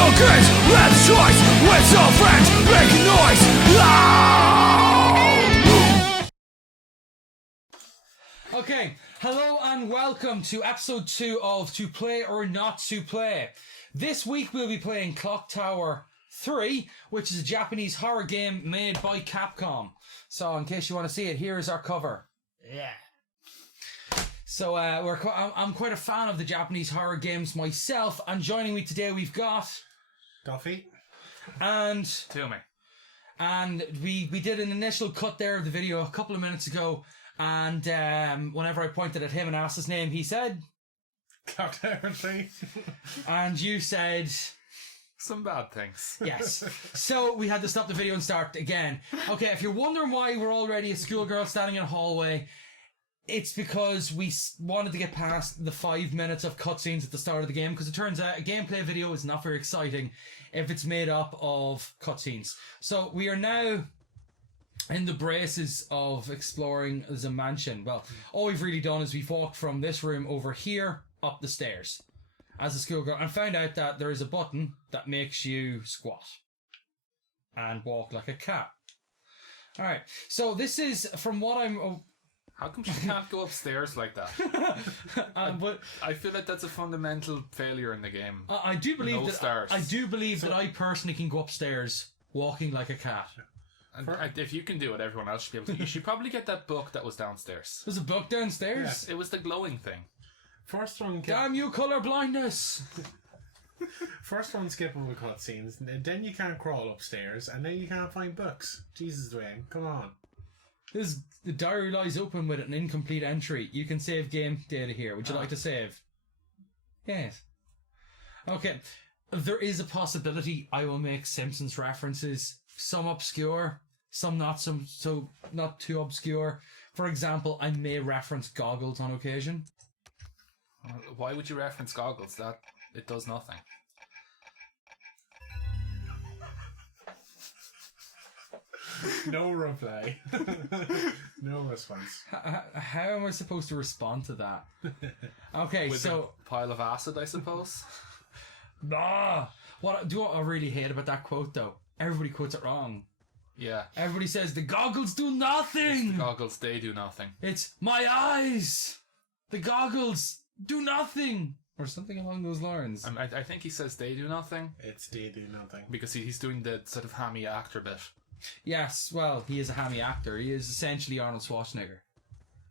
your kids, let's choice with some friends, making noise. Okay, hello and welcome to episode 2 of To Play or Not to Play. This week we'll be playing Clock Tower 3, which is a Japanese horror game made by Capcom. So in case you want to see it, here is our cover. Yeah. So I'm quite a fan of the Japanese horror games myself, and joining me today we've got Duffy and Toomey. And we did an initial cut there of the video a couple of minutes ago, and whenever I pointed at him and asked his name, he said Clock Tower 3. And you said Some bad things. yes. So we had to stop the video and start again. Okay, if you're wondering why we're already a schoolgirl standing in a hallway, it's because we wanted to get past the 5 minutes of cutscenes at the start of the game, because it turns out a gameplay video is not very exciting if it's made up of cutscenes. So we are now in the braces of exploring the mansion. Well, all we've really done is we've walked from this room over here up the stairs as a schoolgirl and found out that there is a button that makes you squat and walk like a cat. Alright, so this is from what I'm... How come she can't go upstairs like that? but I feel like that's a fundamental failure in the game. I do believe No that stairs. I do believe that I personally can go upstairs walking like a cat. And if you can do it, everyone else should be able to. You should probably get that book that was downstairs. There's a book downstairs. It was the glowing thing. First one, Damn you, colour blindness! first one skippable cutscenes, and then you can't crawl upstairs, and then you can't find books. Jesus, Dwayne, come on. The diary lies open with an incomplete entry. You can save game data here. Would you like to save? Yes. Okay. There is a possibility I will make Simpsons references. Some obscure, some not not too obscure. For example, I may reference goggles on occasion. Why would you reference goggles? That it does nothing. No reply. No response. How am I supposed to respond to that? Okay, With so a pile of acid, I suppose. what I really hate about that quote though? Everybody quotes it wrong. Yeah. Everybody says the goggles do nothing. The goggles, they do nothing. It's my eyes. The goggles do nothing, or something along those lines. I think he says they do nothing It's they do nothing. because he's doing the sort of hammy actor bit. Yes, well, he is a hammy actor. He is essentially Arnold Schwarzenegger,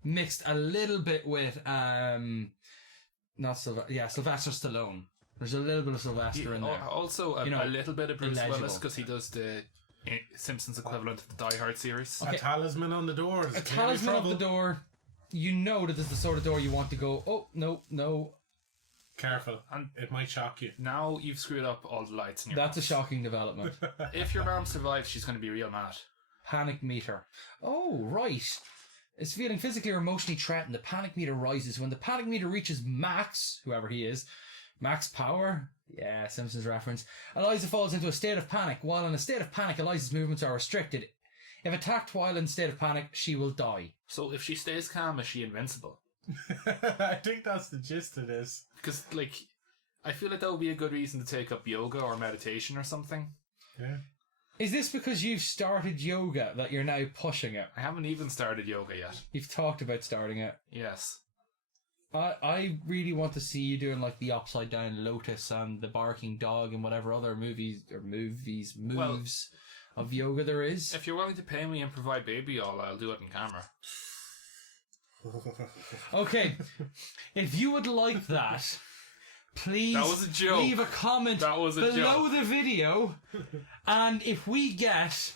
mixed a little bit with Sylvester Stallone. There's a little bit of Sylvester in there. Also, a little bit of Bruce illegible. Willis because he does the Simpsons equivalent of the Die Hard series. Okay. A talisman on the door. A talisman of the door. You know that is the sort of door you want to go. Oh no! Careful, And it might shock you. now you've screwed up all the lights in your That's a house. shocking development. If your mom survives, she's going to be real mad. Panic meter. Oh, right. Is feeling physically or emotionally threatened. The panic meter rises. When the panic meter reaches max, whoever he is, max power. Yeah, Simpsons reference. Eliza falls into a state of panic. While in a state of panic, Eliza's movements are restricted. If attacked while in a state of panic, she will die. So if she stays calm, is she invincible? I think that's the gist of this. Because, I feel like that would be a good reason to take up yoga or meditation or something. Yeah. Is this because you've started yoga that you're now pushing it? I haven't even started yoga yet. You've talked about starting it. Yes. I really want to see you doing like the upside down lotus and the barking dog and whatever other moves of yoga there is. If you're willing to pay me and provide baby oil, I'll do it in camera. Okay, if you would like that, please That was a joke. leave a comment That was a below joke. the video, and if we get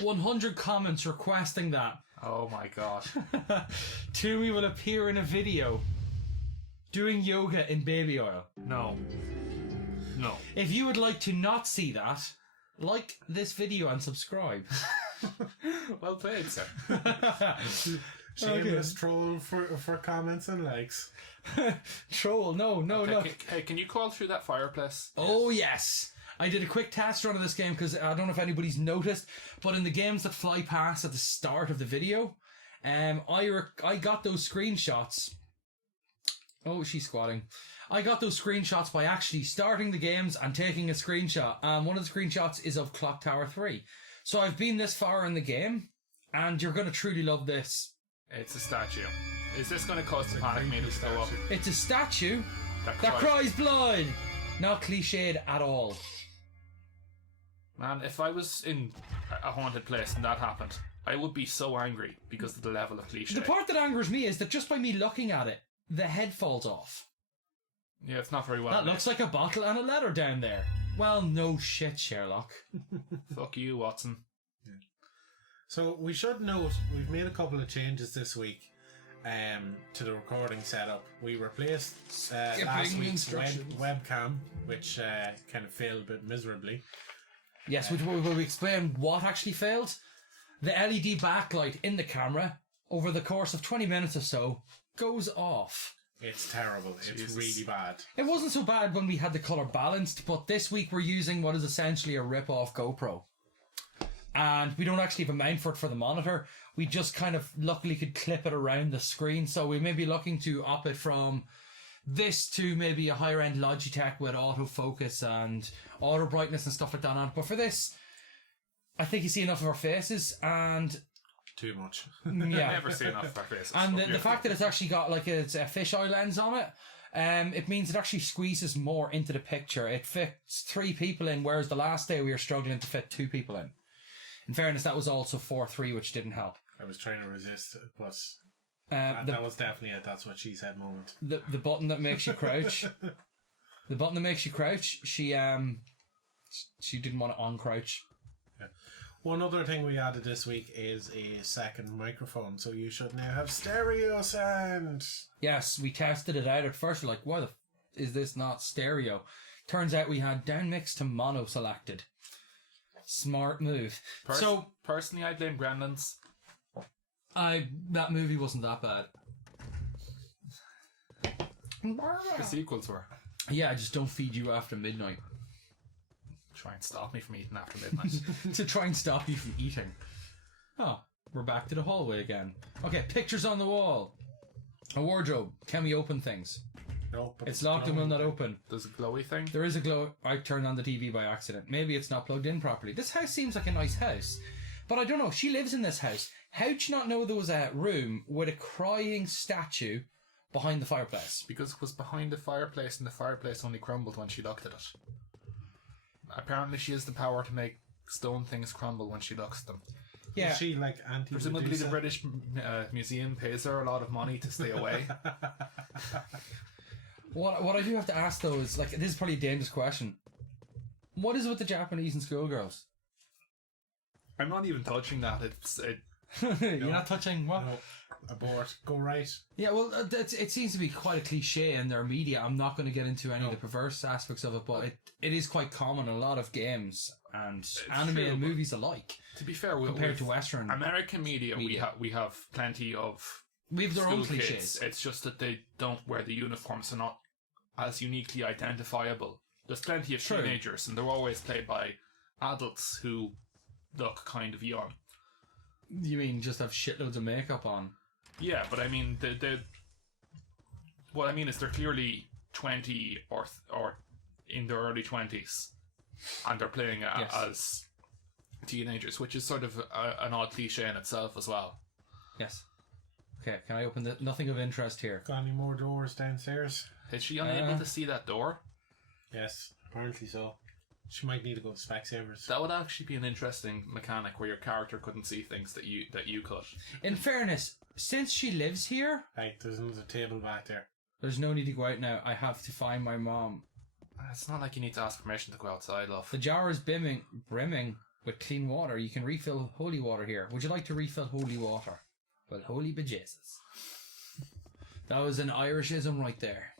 100 comments requesting that, Oh my god. Toomey will appear in a video doing yoga in baby oil. No. No. If you would like to not see that, like this video and subscribe. Well played, sir. Shameless troll for comments and likes. Troll, no. Hey, can you crawl through that fireplace? Oh, yes. I did a quick test run of this game because I don't know if anybody's noticed, but in the games that fly past at the start of the video, I got those screenshots Oh, she's squatting. I got those screenshots by actually starting the games and taking a screenshot. One of the screenshots is of Clock Tower 3. So I've been this far in the game, and you're going to truly love this. It's a statue. Is this going to cause the panic meters to go up? It's a statue that cries blood. Not cliched at all. Man, if I was in a haunted place and that happened, I would be so angry because of the level of cliche. The part that angers me is that just by me looking at it, the head falls off. Yeah, it's not very well That made. looks like a bottle and a letter down there. Well, no shit, Sherlock. Fuck you, Watson. So we should note we've made a couple of changes this week to the recording setup. We replaced last week's webcam, which kind of failed a bit miserably. Yes, will we explain what actually failed? The LED backlight in the camera, over the course of 20 minutes or so, goes off. It's terrible. It's really bad. It wasn't so bad when we had the colour balanced, but this week we're using what is essentially a rip-off GoPro. And we don't actually have a mount for it for the monitor. We just kind of luckily could clip it around the screen, so we may be looking to up it from this to maybe a higher end Logitech with autofocus and auto brightness and stuff like that on it. But for this, I think you see enough of our faces, and Too much. yeah. Never see enough of our faces. And the fact that it's actually got like a fisheye lens on it, it means it actually squeezes more into the picture. It fits 3 people in, whereas the last day we were struggling to fit 2 people in. In fairness, that was also 4:3, which didn't help. I was trying to resist, but that was definitely a "that's what she said" moment. The button that makes you crouch. The button that makes you crouch. She didn't want to uncrouch. Yeah. One other thing we added this week is a second microphone, so you should now have stereo sound. Yes, we tested it out at first. We're like, why the is this not stereo? Turns out we had down mix to mono selected. Smart move. Personally, I blame Gremlins. That movie wasn't that bad. The sequels were. Yeah, I just don't feed you after midnight. Try and stop me from eating after midnight. To try and stop you from eating. Oh, we're back to the hallway again. Okay, pictures on the wall. A wardrobe. Can we open things? No, but It's locked and will not open. There's a glowy thing. There is a glow. I turned on the TV by accident. Maybe it's not plugged in properly. This house seems like a nice house. But I don't know. She lives in this house. How'd you not know there was a room with a crying statue behind the fireplace? Because it was behind the fireplace and the fireplace only crumbled when she looked at it. Apparently she has the power to make stone things crumble when she looks at them. Yeah. Is she like anti? Presumably the British Museum pays her a lot of money to stay away. What I do have to ask though is, like, this is probably a dangerous question. What is it with the Japanese and schoolgirls? I'm not even touching that. You're not touching what? No, abort. Go right. Yeah, well, it seems to be quite a cliche in their media. I'm not going to get into any of the perverse aspects of it, but it is quite common in a lot of games and anime true, and movies alike. To be fair, compared to Western American media. we have plenty of. We have their school own cliches. Kids. It's just that they don't wear the uniforms. They're not as uniquely identifiable. There's plenty of True. teenagers, and they're always played by adults who look kind of young. You mean just have shitloads of makeup on? Yeah, but I mean, what I mean is they're clearly 20 or in their early 20s, and they're playing Yes. as teenagers, which is sort of an odd cliche in itself as well. Yes. Okay, can I open the nothing of interest here? Got any more doors downstairs? Is she unable to see that door? Yes, apparently so. She might need to go to Specsavers. That would actually be an interesting mechanic where your character couldn't see things that you could. In fairness, since she lives here, Hey, there's another table back there. there's no need to go out now. I have to find my mom. It's not like you need to ask permission to go outside, love. The jar is brimming with clean water. You can refill holy water here. Would you like to refill holy water? Well, holy bejesus. That was an Irishism right there.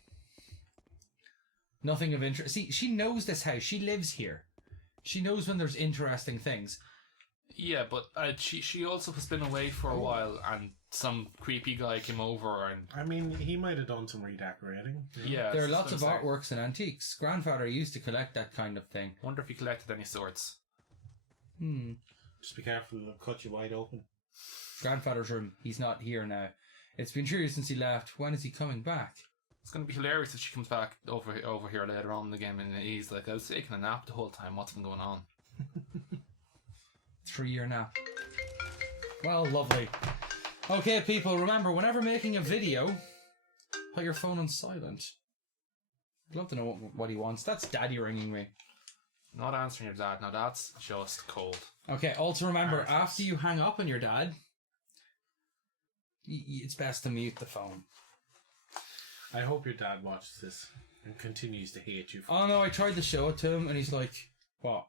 Nothing of interest. See, she knows this house. She lives here. She knows when there's interesting things. Yeah, but she also has been away for a while, and some creepy guy came over, and I mean, he might have done some redecorating. yeah, There are lots so of it's like, artworks and antiques. Grandfather used to collect that kind of thing. Wonder if he collected any swords. Just be careful, it'll cut you wide open. Grandfather's room. He's not here now. It's been 3 years since he left. When is he coming back? It's going to be hilarious if she comes back over here later on in the game and he's like, I was taking a nap the whole time. What's been going on? 3-year nap. Well, lovely. Okay, people, remember, whenever making a video, put your phone on silent. I'd love to know what he wants. That's Daddy ringing me. Not answering your dad. Now that's just cold. Okay, also remember, after you hang up on your dad, it's best to mute the phone. I hope your dad watches this and continues to hate you. Oh no, I tried to show it to him and he's like, what?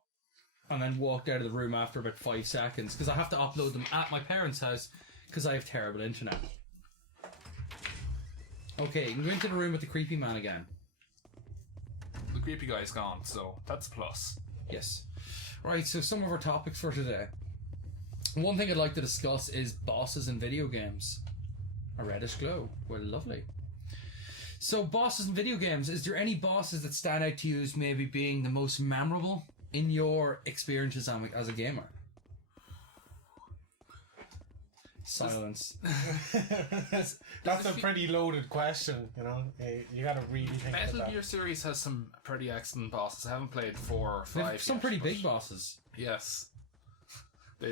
And then walked out of the room after about 5 seconds because I have to upload them at my parents' house because I have terrible internet. Okay, you can go into the room with the creepy man again. The creepy guy's gone, so that's a plus. Yes. Right, so some of our topics for today. One thing I'd like to discuss is bosses in video games. A reddish glow. Well, lovely. So, bosses in video games, is there any bosses that stand out to you as maybe being the most memorable in your experiences as a gamer? Silence. That's a pretty loaded question, you know. You gotta really think about that. Metal Gear series has some pretty excellent bosses. I haven't played 4 or 5 Some yet, pretty but big bosses. Yes. They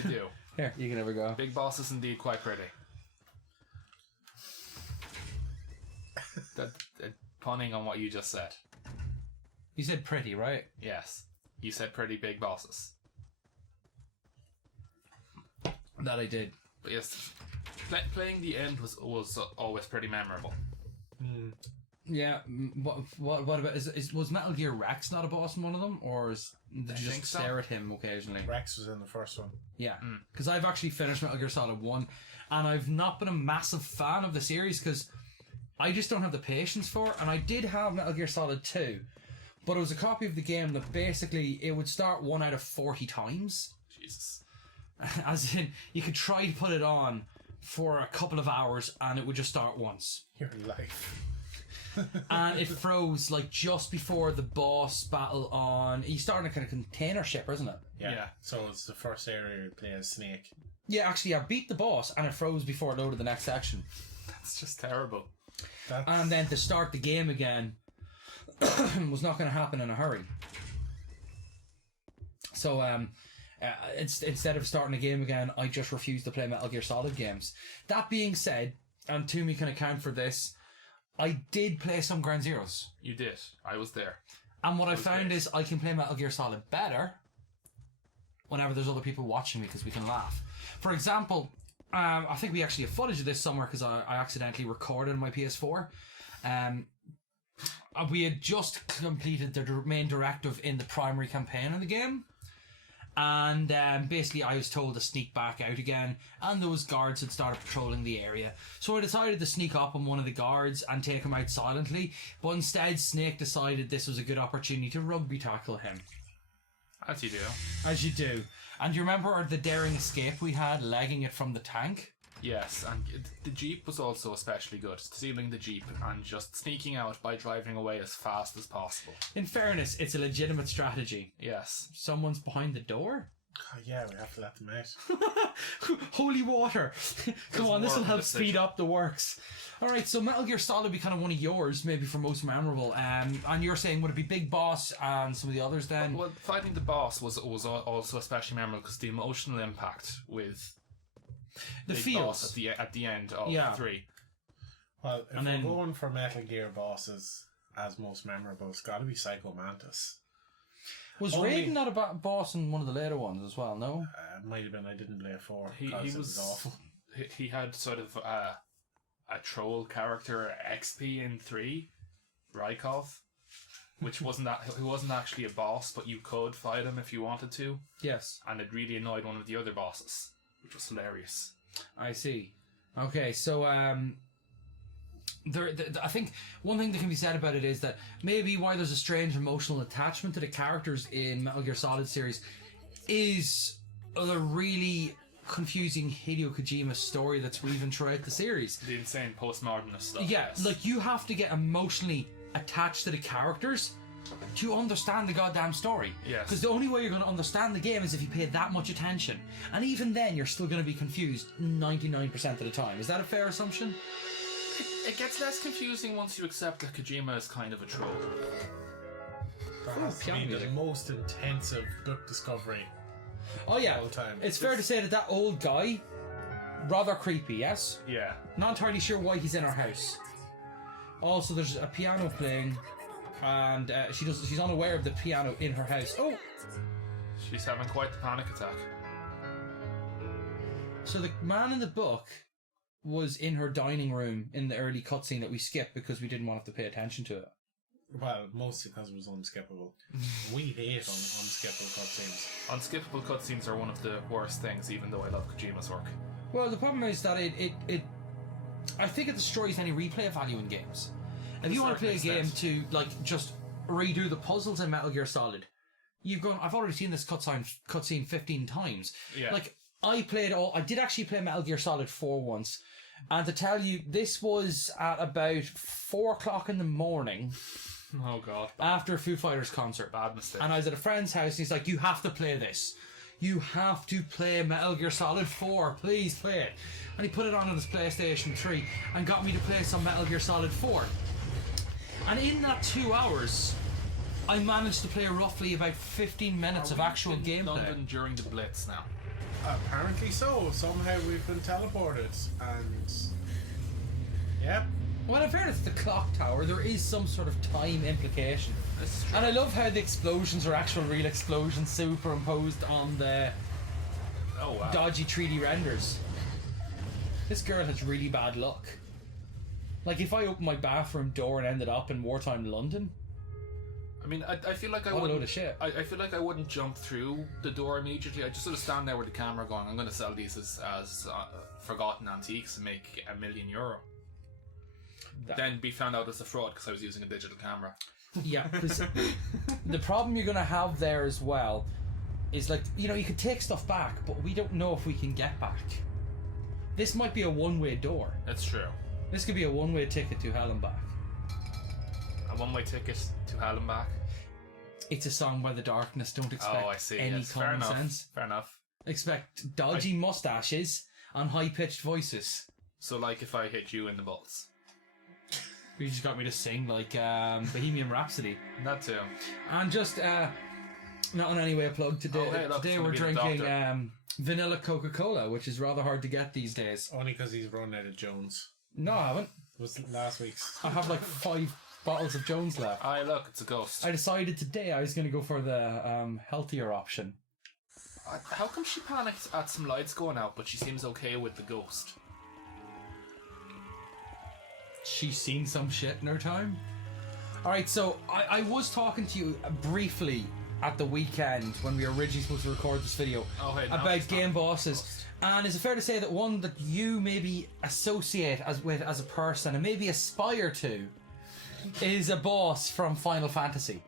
do. Here, you can never go. Big bosses indeed quite pretty. that punning on what you just said. You said pretty, right? Yes. You said pretty big bosses. That I did. But yes, playing the end was always pretty memorable. Yeah. What about was Metal Gear Rex not a boss in one of them, or did you just stare at him occasionally? Rex was in the first one. Yeah, because I've actually finished Metal Gear Solid 1, and I've not been a massive fan of the series because I just don't have the patience for it. And I did have Metal Gear Solid 2, but it was a copy of the game that basically it would start 1 out of 40 times. Jesus. As in, you could try to put it on for a couple of hours and it would just start once. Your life. And it froze like just before the boss battle on... You start in a kind of container ship, isn't it? Yeah. So it's the first area you play as Snake. Yeah, actually, I beat the boss and it froze before it loaded the next section. That's just terrible. And then to start the game again was not going to happen in a hurry. So, instead of starting a game again, I just refused to play Metal Gear Solid games. That being said, and Toomey can account for this, I did play some Ground Zeroes. You did. I was there. And what I found is I can play Metal Gear Solid better whenever there's other people watching me because we can laugh. For example, I think we actually have footage of this somewhere because I accidentally recorded on my PS4. We had just completed the main directive in the primary campaign of the game. And basically I was told to sneak back out again, and those guards had started patrolling the area. So I decided to sneak up on one of the guards and take him out silently, but instead Snake decided this was a good opportunity to rugby tackle him. As you do. As you do. And do you remember the daring escape we had, legging it from the tank? Yes, and the Jeep was also especially good. Stealing the Jeep and just sneaking out by driving away as fast as possible. In fairness, it's a legitimate strategy. Yes. Someone's behind the door? Oh, yeah, we have to let them out. Holy water. Come on, this will help speed up the works. Alright, so Metal Gear Solid would be kind of one of yours, maybe for most memorable. And you're saying, would it be Big Boss and some of the others then? Well, fighting the boss was also especially memorable because the emotional impact with the Big feels Boss at the end of 3. Well, if we're going for Metal Gear bosses as most memorable, it's got to be Psycho Mantis. Was Raiden not a boss in one of the later ones as well, no? It might have been. I didn't play 4 He because it was was awful. He had sort of a troll character XP in 3, Rykov, who wasn't actually a boss, but you could fight him if you wanted to. Yes. And it really annoyed one of the other bosses, which was hilarious. I see. Okay, so I think one thing that can be said about it is that maybe why there's a strange emotional attachment to the characters in Metal Gear Solid series is the really confusing Hideo Kojima story that's weaving throughout the series. The insane postmodernist stuff. Yeah, yes. like you have to get emotionally attached to the characters to understand the goddamn story. Yes. Because the only way you're going to understand the game is if you pay that much attention. And even then, you're still going to be confused 99% of the time. Is that a fair assumption? It gets less confusing once you accept that Kojima is kind of a troll. That has to be the most intensive book discovery. Oh yeah, all time. it's fair to say that old guy, rather creepy, yes? Yeah. Not entirely sure why he's in our house. Also, there's a piano playing, and she's unaware of the piano in her house. Oh! She's having quite the panic attack. So the man in the book was in her dining room in the early cutscene that we skipped because we didn't want to pay attention to it. Well, mostly because it was unskippable. We hate unskippable cutscenes. Unskippable cutscenes are one of the worst things, even though I love Kojima's work. Well, the problem is that I think it destroys any replay value in games. If you want to play a game to just redo the puzzles in Metal Gear Solid, I've already seen this cutscene 15 times. Yeah. I did actually play Metal Gear Solid 4 once, and to tell you, this was at about 4 o'clock in the morning. Oh god. After a Foo Fighters concert. Bad mistake. And I was at a friend's house, and he's like, you have to play this. You have to play Metal Gear Solid 4. Please play it. And he put it on his PlayStation 3 and got me to play some Metal Gear Solid 4. And in that 2 hours, I managed to play roughly about 15 minutes of actual gameplay. In London during the Blitz now. Apparently so. Somehow we've been teleported, and yep. Well, in fairness to the clock tower, there is some sort of time implication. This is true. And I love how the explosions are actual real explosions superimposed on the dodgy 3D renders. This girl has really bad luck. Like, if I opened my bathroom door and ended up in wartime London... I mean, I feel like I what a wouldn't... load of shit. I feel like I wouldn't jump through the door immediately. I'd just sort of stand there with the camera going, I'm going to sell these as forgotten antiques and make €1 million. Then be found out as a fraud because I was using a digital camera. Yeah, because the problem you're going to have there as well is, you can take stuff back, but we don't know if we can get back. This might be a one-way door. That's true. This could be a one-way ticket to hell and back. A one-way ticket to hell and back? It's a song by The Darkness. Don't expect any common sense. Fair enough. Expect dodgy mustaches and high-pitched voices. So, if I hit you in the balls. You just got me to sing Bohemian Rhapsody. That too. And just not in any way a plug today. Today we're drinking vanilla Coca-Cola, which is rather hard to get these days. Only because he's run out of Jones. No, I haven't. It was last week's. I have 5 bottles of Jones left. Aye, look, it's a ghost. I decided today I was going to go for the healthier option. How come she panicked at some lights going out, but she seems okay with the ghost? She's seen some shit in her time. Alright, so I was talking to you briefly at the weekend when we were originally supposed to record this video about game bosses. And is it fair to say that one that you maybe associate as a person and maybe aspire to is a boss from Final Fantasy?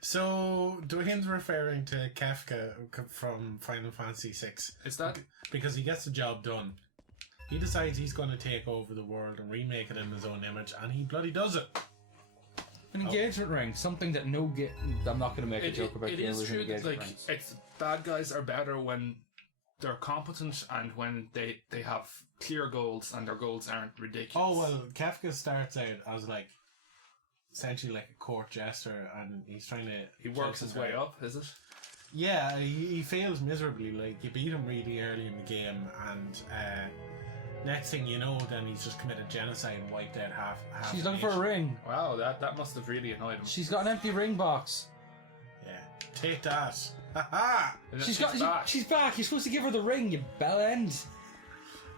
So, Dwayne's referring to Kafka from Final Fantasy VI. Is that... Because he gets the job done. He decides he's going to take over the world and remake it in his own image, and he bloody does it. An engagement ring, something that I'm not going to make a joke about. It is true that bad guys are better when they're competent and when they have clear goals and their goals aren't ridiculous. Oh well, Kafka starts out as essentially a court jester, and he's trying to. He works his way up, is it? Yeah, he fails miserably. You beat him really early in the game, and next thing you know, then he's just committed genocide and wiped out half. She's looking for a ring. Wow, that must have really annoyed him. She's got an empty ring box. Yeah, take that. Ha ha! She's back. You're supposed to give her the ring, you bellend.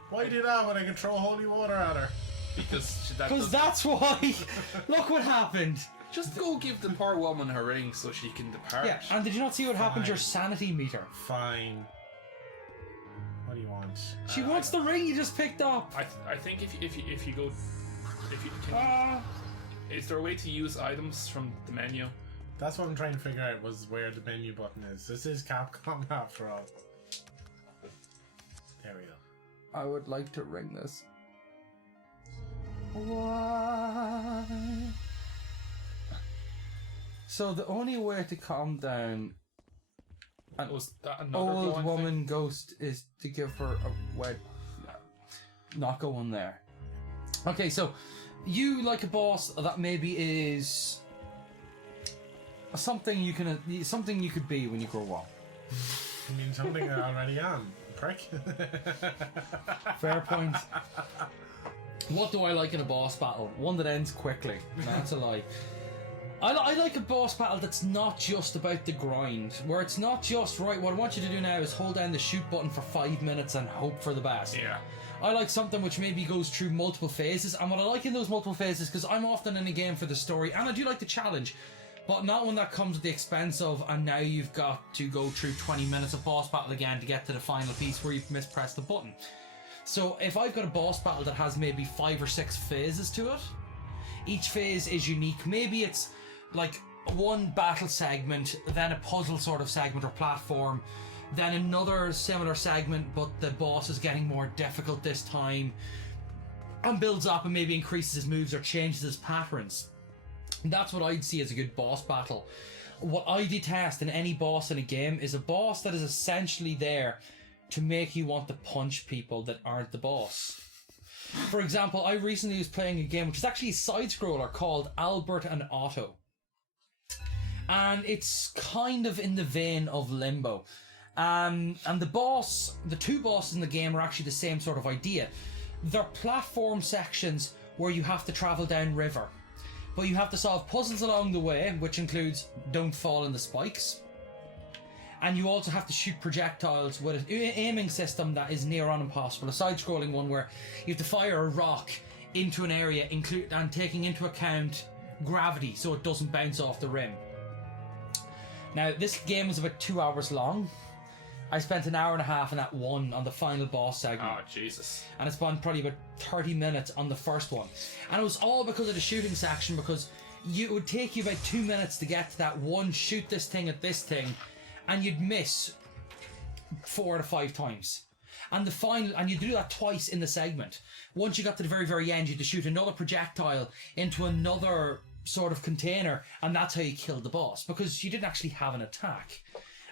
Why do that when I can throw holy water at her? Because that's why. Look what happened. Just go give the poor woman her ring so she can depart. Yeah, and did you not see what happened to your sanity meter? Fine. What do you want? She wants the ring you just picked up. I think if you go, is there a way to use items from the menu? That's what I'm trying to figure out. Was where the menu button is. This is Capcom after all. There we go. I would like to ring this. Why? So the only way to calm down an Was that another old glowing woman thing? ghost is to give her a wed. not go on there. Okay, so you like a boss that maybe is something you could be when you grow up. You mean something I already am, prick? Fair point. What do I like in a boss battle? One that ends quickly. No, that's a lie. I like a boss battle that's not just about the grind, where it's not just, right, what I want you to do now is hold down the shoot button for 5 minutes and hope for the best. Yeah. I like something which maybe goes through multiple phases, and what I like in those multiple phases, because I'm often in a game for the story, and I do like the challenge, but not one that comes at the expense of, and now you've got to go through 20 minutes of boss battle again to get to the final piece where you've mispressed the button. So if I've got a boss battle that has maybe 5 or 6 phases to it, each phase is unique. Maybe it's like one battle segment, then a puzzle sort of segment or platform, then another similar segment, but the boss is getting more difficult this time, and builds up and maybe increases his moves or changes his patterns. That's what I'd see as a good boss battle. What I detest in any boss in a game is a boss that is essentially there to make you want to punch people that aren't the boss. For example, I recently was playing a game which is actually a side-scroller called Albert and Otto. And it's kind of in the vein of Limbo. And the two bosses in the game are actually the same sort of idea. They're platform sections where you have to travel down river. But you have to solve puzzles along the way, which includes don't fall in the spikes. And you also have to shoot projectiles with an aiming system that is near on impossible. A side-scrolling one where you have to fire a rock into an area and taking into account gravity so it doesn't bounce off the rim. Now, this game is about 2 hours long. I spent an hour and a half in that one on the final boss segment. Oh, Jesus. And I spent probably about 30 minutes on the first one. And it was all because of the shooting section, because it would take you about 2 minutes to get to that one shoot this thing at this thing, and you'd miss 4 to 5 times. And the final, and you do that twice in the segment. Once you got to the very, very end, you had to shoot another projectile into another sort of container, and that's how you killed the boss, because you didn't actually have an attack.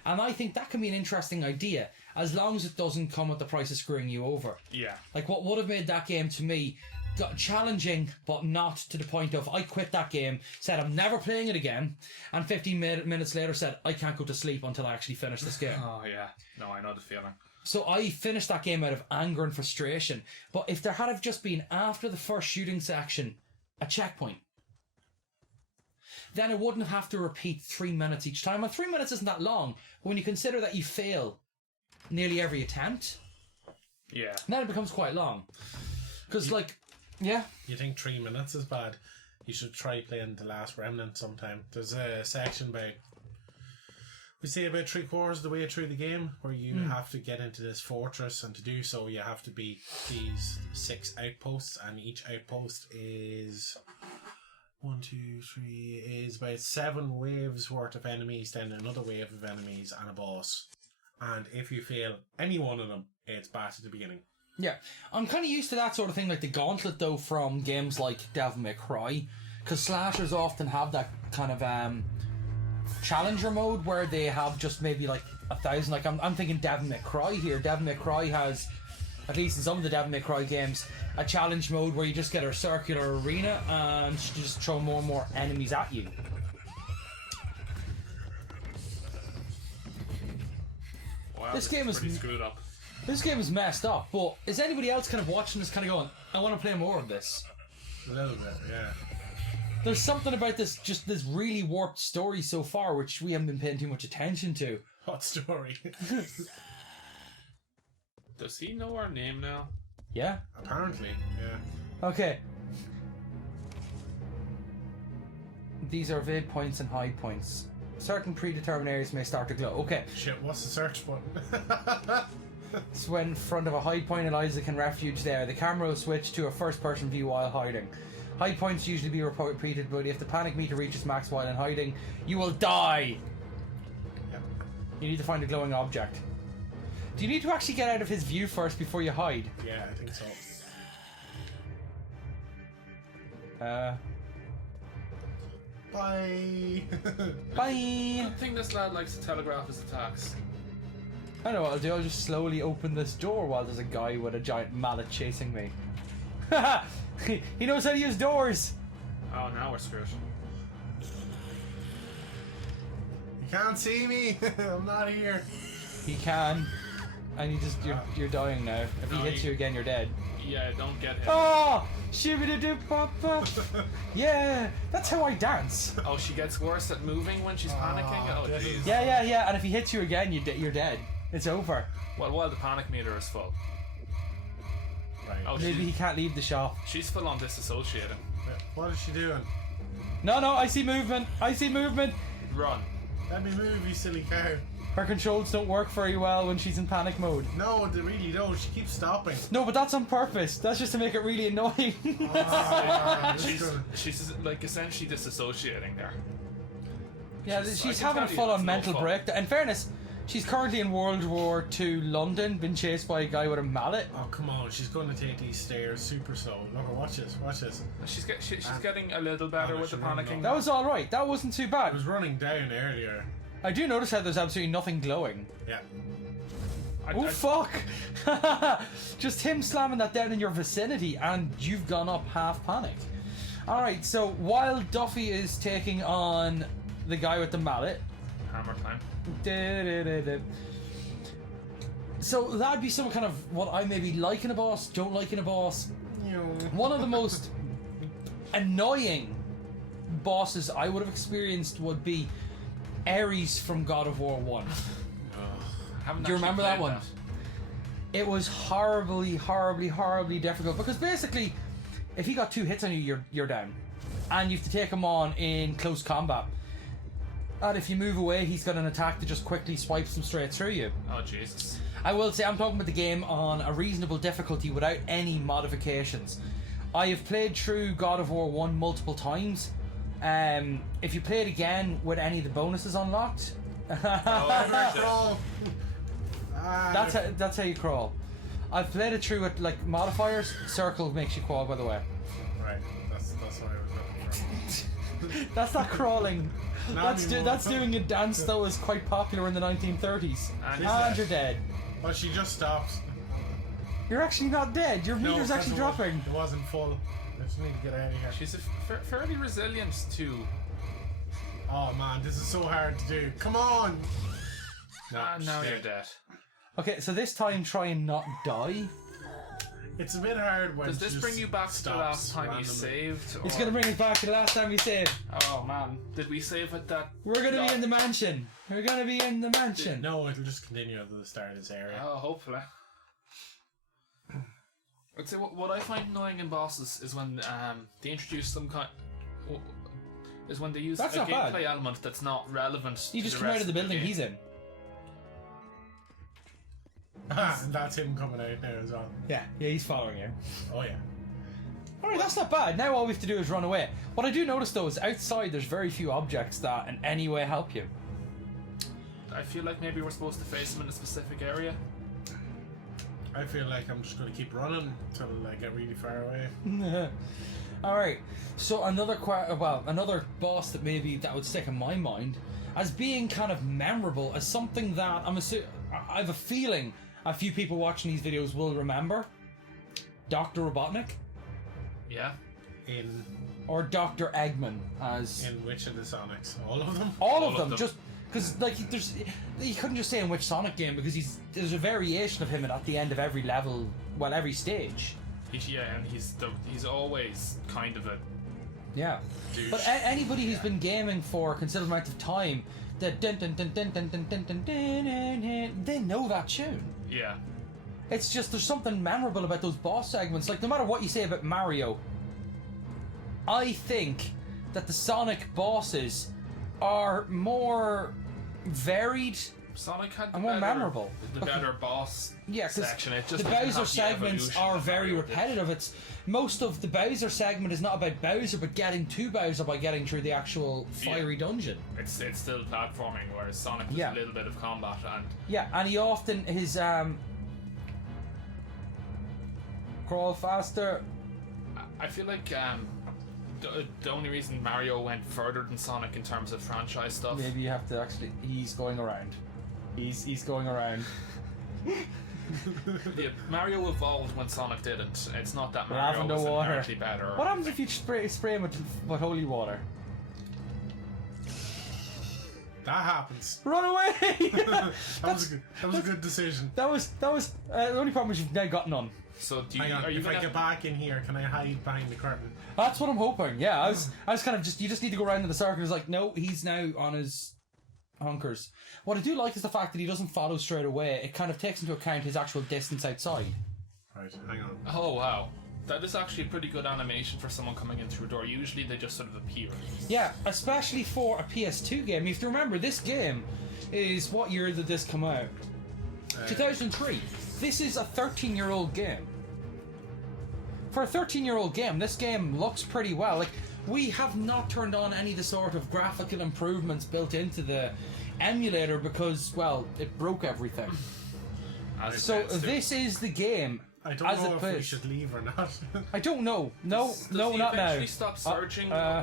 And I think that can be an interesting idea, as long as it doesn't come at the price of screwing you over. Yeah. Like, what would have made that game to me challenging, but not to the point of I quit that game, said I'm never playing it again, and 15 minutes later said I can't go to sleep until I actually finish this game. Oh, yeah. No, I know the feeling. So I finished that game out of anger and frustration. But if there had have just been, after the first shooting section, a checkpoint, then I wouldn't have to repeat 3 minutes each time. And 3 minutes isn't that long when you consider that you fail nearly every attempt. Yeah. Then it becomes quite long. Because, like, yeah. You think 3 minutes is bad? You should try playing The Last Remnant sometime. There's a section by, we say about 3/4 of the way through the game, where you have to get into this fortress, and to do so you have to beat these 6 outposts, and each outpost is 1, 2, 3, is about 7 waves worth of enemies, then another wave of enemies, and a boss. And if you fail any one of them, it's bad at the beginning. Yeah, I'm kind of used to that sort of thing, like the gauntlet, though, from games like Devil May Cry, because slashers often have that kind of challenger mode where they have just maybe like 1,000. Like I'm thinking Devil May Cry here. Devil May Cry has, at least in some of the Devil May Cry games, a challenge mode where you just get a circular arena and you just throw more and more enemies at you. Wow, This game is pretty screwed up. This game is messed up, but is anybody else kind of watching this kind of going, I want to play more of this? A little bit, yeah. There's something about this really warped story so far which we haven't been paying too much attention to. What story? Does he know our name now? Yeah? Apparently, yeah. Okay. These are vague points and high points. Certain predetermined areas may start to glow. Okay. Shit, what's the search button? It's when in front of a high point, Eliza can refuge there. The camera will switch to a first-person view while hiding. High points usually be repeated, but if the panic meter reaches max while in hiding, you will die! Yep. You need to find a glowing object. Do you need to actually get out of his view first before you hide? Yeah, I think so. Bye! Bye! I think this lad likes to telegraph his attacks. I know what I'll do. I'll just slowly open this door while there's a guy with a giant mallet chasing me. He knows how to use doors. Oh, now we're screwed. You can't see me. I'm not here. He can, and you're dying now. If he No, hits you again, you're dead. Yeah, don't get him. Oh, shibidi pop pop. Yeah, that's how I dance. Oh, she gets worse at moving when she's panicking? Oh, this jeez. is- Yeah. And if he hits you again, you're dead. It's over. Well, while the panic meter is full. Right. Oh, Maybe he can't leave the shop. she's full on disassociating. What is she doing? No, I see movement. Run. Let me move, you silly cow. Her controls don't work very well when she's in panic mode. No, they really don't. She keeps stopping. No, but that's on purpose. That's just to make it really annoying. She's like essentially disassociating there. Yeah, I she's can having a tell you full-on it's no mental fun. breakdown. In fairness, she's currently in World War II London, been chased by a guy with a mallet. Oh, come on. She's going to take these stairs super slow. Look, watch this. She's getting a little better with the panicking. That was alright. That wasn't too I bad. was running down earlier. I do notice how there's absolutely nothing glowing. Yeah. Oh, fuck! Just him slamming that down in your vicinity, and you've gone up half panic. Alright, so while Duffy is taking on the guy with the mallet. Hammer time. So that'd be some kind of what I maybe like in a boss, don't like in a boss. One of the most annoying bosses I would have experienced would be Ares from God of War 1. Haven't Do you remember actually that played one? It was horribly difficult because basically, if he got 2 hits on you, you're down, and you have to take him on in close combat. And if you move away, he's got an attack that just quickly swipes them straight through you. Oh, Jesus. I will say I'm talking about the game on a reasonable difficulty without any modifications. I have played through God of War 1 multiple times. If you play it again with any of the bonuses unlocked, Oh, that's how you crawl. I've played it through with like modifiers. Circle makes you crawl, by the way. Right. That's what I was looking for. That's not crawling. Not That's anymore. that's doing a dance that was quite popular in the 1930s. And you're dead. Well, she just stopped. You're actually not dead. Your No, meter's 'cause actually it was- dropping. It wasn't full. I just need to get out of here. She's fairly resilient to. Oh man, this is so hard to do. Come on! Now shit. you're dead. Okay, so this time try and not die. It's a bit hard when Does she this just bring you back to the stops last time you randomly. saved? It's or- gonna bring us back to the last time we saved. Oh man, did we save at that? We're gonna No. be in the mansion. We're gonna be in the mansion. No, it'll just continue to the start of this area. Oh, hopefully. I'd say what I find annoying in bosses is when they introduce some kind. Is when they use That's a not bad. gameplay element that's not relevant. You to just the come out rest of the building game. he's in. And that's him coming out now as well. Yeah, he's following you. Oh yeah. Alright, that's not bad. Now all we have to do is run away. What I do notice though is outside there's very few objects that in any way help you. I feel like maybe we're supposed to face them in a specific area. I feel like I'm just going to keep running until I get really far away. Alright, so another boss that maybe that would stick in my mind as being kind of memorable as something that I have a feeling a few people watching these videos will remember. Dr. Robotnik Yeah. In or Dr. Eggman as which of the Sonics? All of them? all of them. Just because like you couldn't just say in which Sonic game because there's a variation of him at the end of every level, well every stage. And he's always kind of a. Yeah. Douche. But anybody who's been gaming for a considerable amount of time, the dun dun dun dun dun dun dun dun dun dun, they know that tune. Yeah. It's just there's something memorable about those boss segments. Like no matter what you say about Mario, I think that the Sonic bosses are more varied. Sonic had the And more better, memorable. The Okay. better boss Yeah, because section. It the just didn't Bowser have the segments evolution are that very Mario did. repetitive. It's most of the Bowser segment is not about Bowser, but getting to Bowser by getting through the actual fiery dungeon. It's still platforming, whereas Sonic was Yeah. a little bit of combat and. Yeah, and he often his crawl faster. I feel like the only reason Mario went further than Sonic in terms of franchise stuff. Maybe you have to actually. He's going around. He's going around. Yeah, Mario evolved when Sonic didn't. It's not that Mario Lavender was water. inherently better. What happens if you spray him with holy water? That happens. Run away! that was a good decision. That was the only problem is you've now got none. So do you, Hang on, are you if I gonna... get back in here, can I hide behind the curtain? That's what I'm hoping. Yeah, I was kind of just, you just need to go around in the circle. It's like, no, he's now on his hunkers. What I do like is the fact that he doesn't follow straight away. It kind of takes into account his actual distance outside. Right, hang on. Oh wow, that is actually a pretty good animation for someone coming in through a door. Usually they just sort of appear. Yeah, especially for a PS2 game. You have to remember, this game is, what year did this come out? 2003. This is a 13-year-old game. For a 13-year-old game, this game looks pretty well. Like, we have not turned on any of the sort of graphical improvements built into the emulator because, well, it broke everything. As So it tends to. this is the game I don't as know it if we plays. should leave or not. I don't know. No, Does no, he not now. eventually stop searching, uh,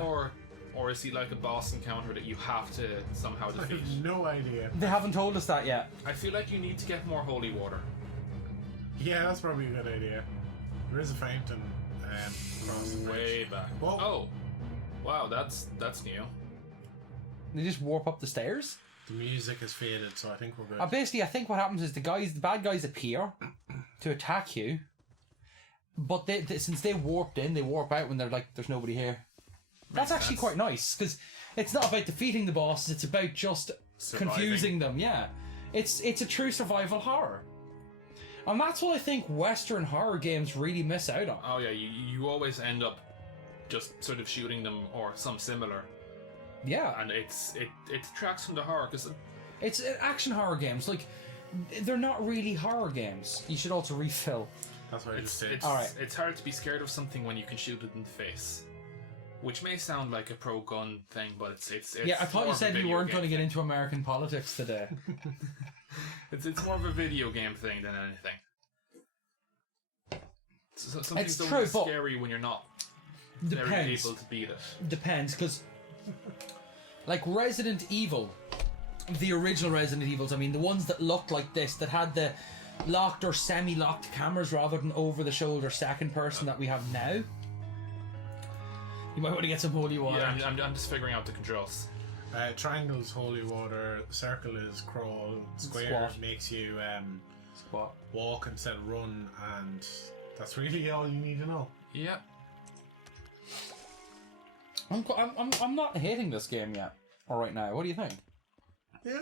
or is he like a boss encounter that you have to somehow I defeat? have no idea. They haven't told us that yet. I feel like you need to get more holy water. Yeah, that's probably a good idea. There is a fountain across the bridge. Way back. Whoa. Oh, wow, that's new. They just warp up the stairs. The music has faded, so I think we're good. Basically, I think what happens is the bad guys appear to attack you, but since they warped in, they warp out when they're like, there's nobody here. That's Makes actually sense. quite nice, because it's not about defeating the bosses, it's about just Surviving. confusing them, yeah. It's a true survival horror. And that's what I think Western horror games really miss out on. Oh yeah, you always end up just sort of shooting them or some similar, Yeah. and it detracts from the horror because It's action horror games, like, they're not really horror games. You should also refill. That's what I just it's did. Alright. it's hard to be scared of something when you can shoot it in the face, which may sound like a pro gun thing, but it's Yeah, I thought more you of a said you video weren't game going to get thing. into American politics today. It's more of a video game thing than anything. So something's It's only true, but- scary when you're not very Depends. able to beat it. Depends, because like Resident Evil, the original Resident Evils, I mean the ones that looked like this, that had the locked or semi-locked cameras rather than over-the-shoulder second person that we have now. You might want to get some holy water. Yeah, I'm just figuring out the controls. Triangle's holy water, circle is crawl, square Squat. makes you What? walk instead of run, and that's really all you need to know. Yeah. I'm not hating this game yet, or right now. What do you think? Yeah,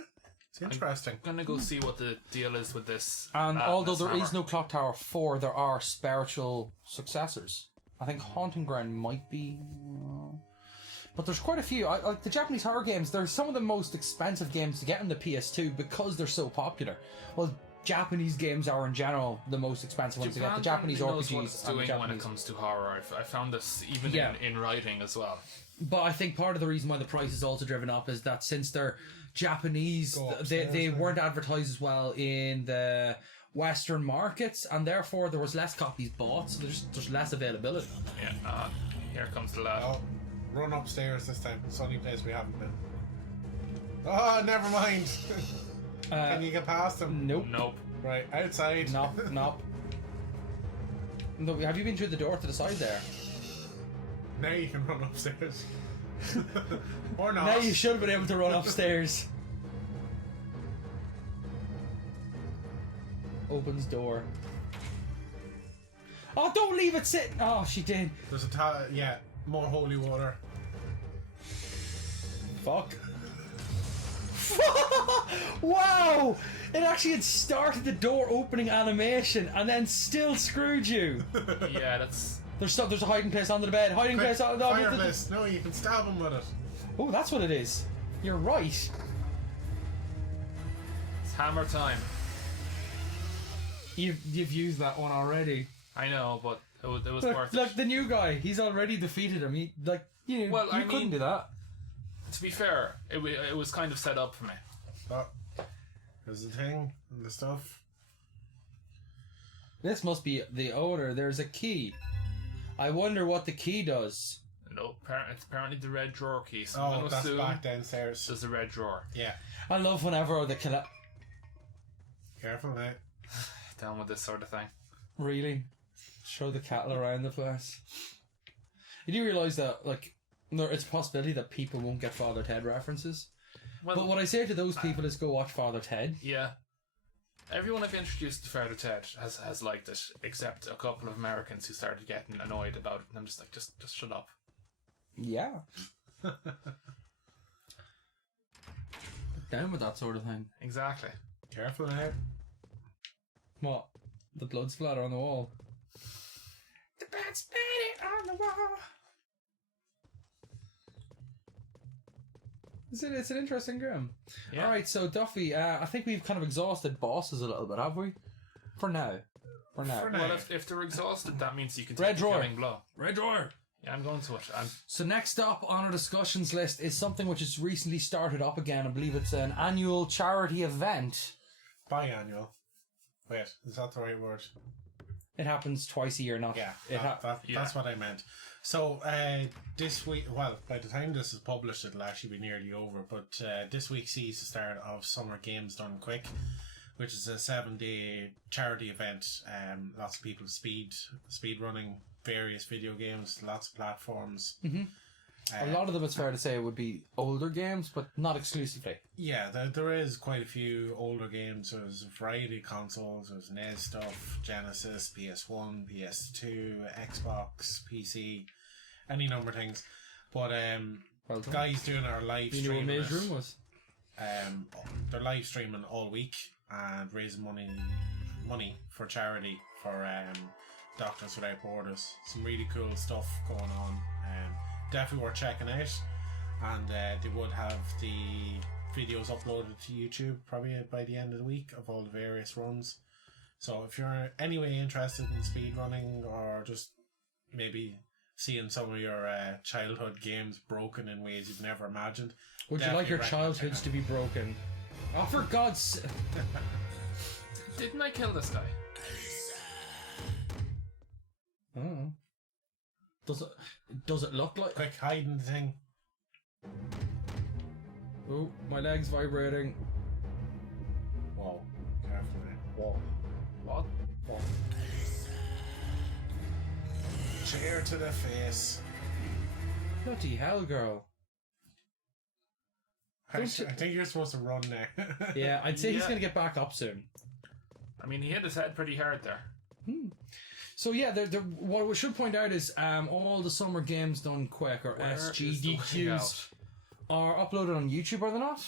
it's interesting. I'm gonna go see what the deal is with this. And although this there hammer. is no Clock Tower 4, there are spiritual successors. I think Haunting Ground might be... But there's quite a few. Like the Japanese horror games, they're some of the most expensive games to get on the PS2 because they're so popular. Well, Japanese games are in general the most expensive ones to get. The Japanese apparently knows what RPGs it's and the doing when it Japanese... comes to horror. I found this even Yeah. in writing as well. But I think part of the reason why the price is also driven up is that since they're Japanese, Go they upstairs, weren't advertised as well in the Western markets, and therefore there was less copies bought, so there's less availability. Yeah. Here comes the lad. Oh, run upstairs this time. It's the only place we haven't been. Oh, never mind. Can you get past him? Nope. Nope. Right, outside. Nope. Nope. No, have you been through the door to the side there? Now you can run upstairs. Or not. Now you should have been able to run upstairs. Opens door. Oh, don't leave it sitting. Oh, she did. There's yeah, more holy water. Fuck. Wow! It actually had started the door opening animation and then still screwed you. Yeah, that's. There's a hiding place under the bed. Hiding Quick, place under the fireplace. No, you can stab him with it. Oh, that's what it is. You're right. It's hammer time. You've used that one already. I know, but it was Look, worth look, it. the new guy. He's already defeated him. Well, I couldn't mean- do that. To be fair, it was kind of set up for me. Oh, there's the thing and the stuff. This must be the owner. There's a key. I wonder what the key does. No, it's apparently the red drawer key. So I'm Oh, gonna that's assume back downstairs. there's a red drawer. Yeah. I love whenever Careful now. Down with this sort of thing. Really? Show the cattle around the place. You do realise that, like, it's a possibility that people won't get Father Ted references. Well, But what I say to those people is go watch Father Ted. yeah. Everyone I've introduced to Father Ted has liked it, except a couple of Americans who started getting annoyed about it. And I'm just like, just shut up. Yeah. Down with that sort of thing. Exactly. Careful now. What? The blood splatter on the wall. The blood splatter on the wall. It's an interesting game. Yeah. Alright, so Duffy, I think we've kind of exhausted bosses a little bit, have we? For now. For now. Well, if they're exhausted, that means you can Red take the drawer. killing blow. Red drawer. Yeah, I'm going to it. So next up on our discussions list is something which has recently started up again. I believe it's an annual charity event. Biannual. Wait, is that the right word? It happens twice a year, not... Yeah, Yeah. that's what I meant. So, this week, well, by the time this is published, it'll actually be nearly over, but this week sees the start of Summer Games Done Quick, which is a 7-day charity event. Lots of people speed running various video games, lots of platforms. Mm-hmm. A lot of them, it's fair to say, would be older games, but not exclusively. Yeah, there is quite a few older games. There's a variety of consoles. There's NES stuff, Genesis, PS1, PS2, Xbox, PC, any number of things. But Well done. guys doing our live You know what streaming. Maze Room was? They're live streaming all week and raising money for charity for Doctors Without Borders. Some really cool stuff going on. Definitely worth checking out, and they would have the videos uploaded to YouTube probably by the end of the week of all the various runs. So if you're anyway interested in speedrunning or just maybe seeing some of your childhood games broken in ways you've never imagined, Would you like your recommend childhoods to be broken? Oh, for God's sake. Didn't I kill this guy? Oh. Does it look like... quick hiding thing. Oh, my leg's vibrating. Whoa, careful now. Whoa. What? Whoa. Chair to the face. Bloody hell, girl. I Don't you- think you're supposed to run now. Yeah, I'd say he's Yeah. going to get back up soon. I mean, he hit his head pretty hard there. So yeah, what we should point out is all the Summer Games Done Quick, or Where is the way SGDQs, out? are uploaded on YouTube, are they not?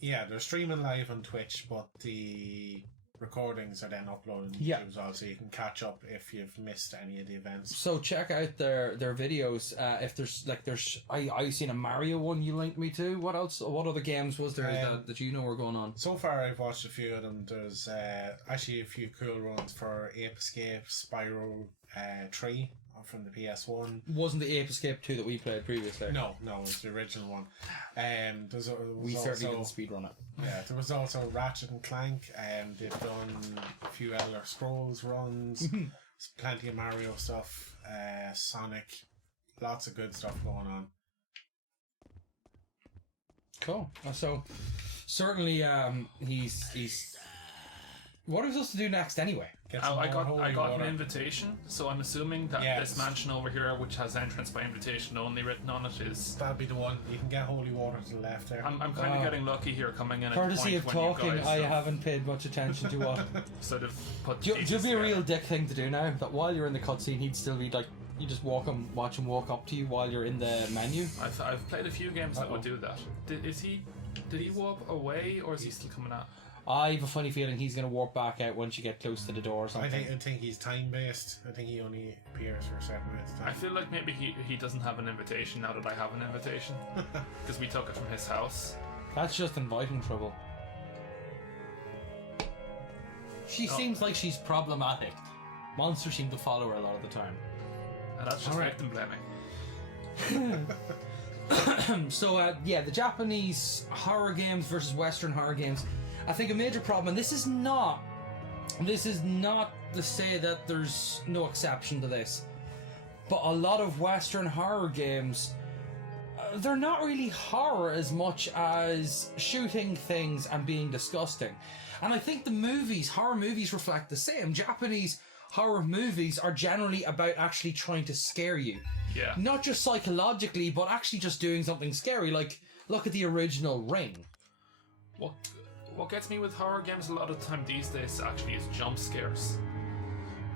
Yeah, they're streaming live on Twitch, but the recordings are then uploaded on Yeah. YouTube as well, so you can catch up if you've missed any of the events. So check out their videos. If there's I seen a Mario one you linked me to. What else? What other games was there that you know were going on? So far, I've watched a few of them. There's actually a few cool runs for Ape Escape, Spyro 3 from the PS1. Wasn't the Ape Escape 2 that we played previously? No, it's the original one. We certainly didn't speedrun it. Yeah, there was also Ratchet and Clank, and they've done a few Elder Scrolls runs, plenty of Mario stuff, Sonic, lots of good stuff going on. Cool. So certainly he's. What are we supposed to do next anyway? Get some I more got holy an water. invitation, so I'm assuming that Yes. this mansion over here, which has entrance by invitation only written on it, is. That'd be the one. You can get holy water to the left there. I'm kind of getting lucky here, coming in. Courtesy at of the point talking, when you guys I have haven't paid much attention to what. sort of put. Do pieces you be a real together. dick thing to do now? That while you're in the cutscene, he'd still be like, you just watch him walk up to you while you're in the menu. I've played a few games that would Uh-oh. do that. Did he walk away, or is he still coming out? I have a funny feeling he's going to warp back out once you get close to the door or I something. think he's time based. I think he only appears for a certain amount of I time. feel like maybe he doesn't have an invitation now that I have an invitation, because we took it from his house. That's just inviting trouble. She Oh. seems like she's problematic. Monsters seem to follow her a lot of the time. And that's just Alright. victim blaming. So yeah, the Japanese horror games versus Western horror games. I think a major problem, and this is not to say that there's no exception to this, but a lot of Western horror games they're not really horror as much as shooting things and being disgusting. And I think horror movies reflect the same. Japanese horror movies are generally about actually trying to scare you. Yeah. Not just psychologically, but actually just doing something scary. Like, look at the original Ring. What gets me with horror games a lot of the time these days actually is jump scares.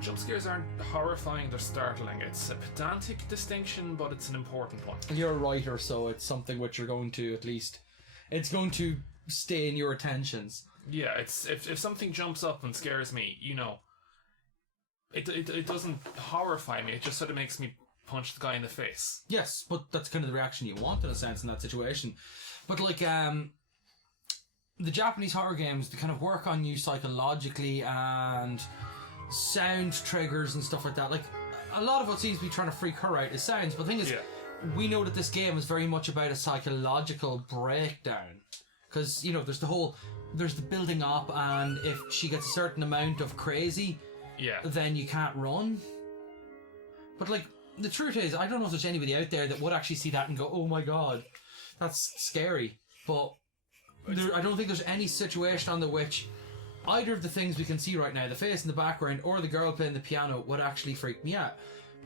Jump scares aren't horrifying, they're startling. It's a pedantic distinction, but it's an important one. You're a writer, so it's something which you're going to, at least, it's going to stay in your attentions. Yeah, it's if something jumps up and scares me, you know, it doesn't horrify me, it just sort of makes me punch the guy in the face. Yes, but that's kind of the reaction you want, in a sense, in that situation. But, like, the Japanese horror games, they kind of work on you psychologically, and sound triggers and stuff like that. Like, a lot of what seems to be trying to freak her out is sounds, but the thing is, we know that this game is very much about a psychological breakdown. Because, you know, there's the building up, and if she gets a certain amount of crazy, then you can't run. But, like, the truth is, I don't know if there's anybody out there that would actually see that and go, oh my god, that's scary. But I don't think there's any situation under which either of the things we can see right now, the face in the background or the girl playing the piano, would actually freak me out.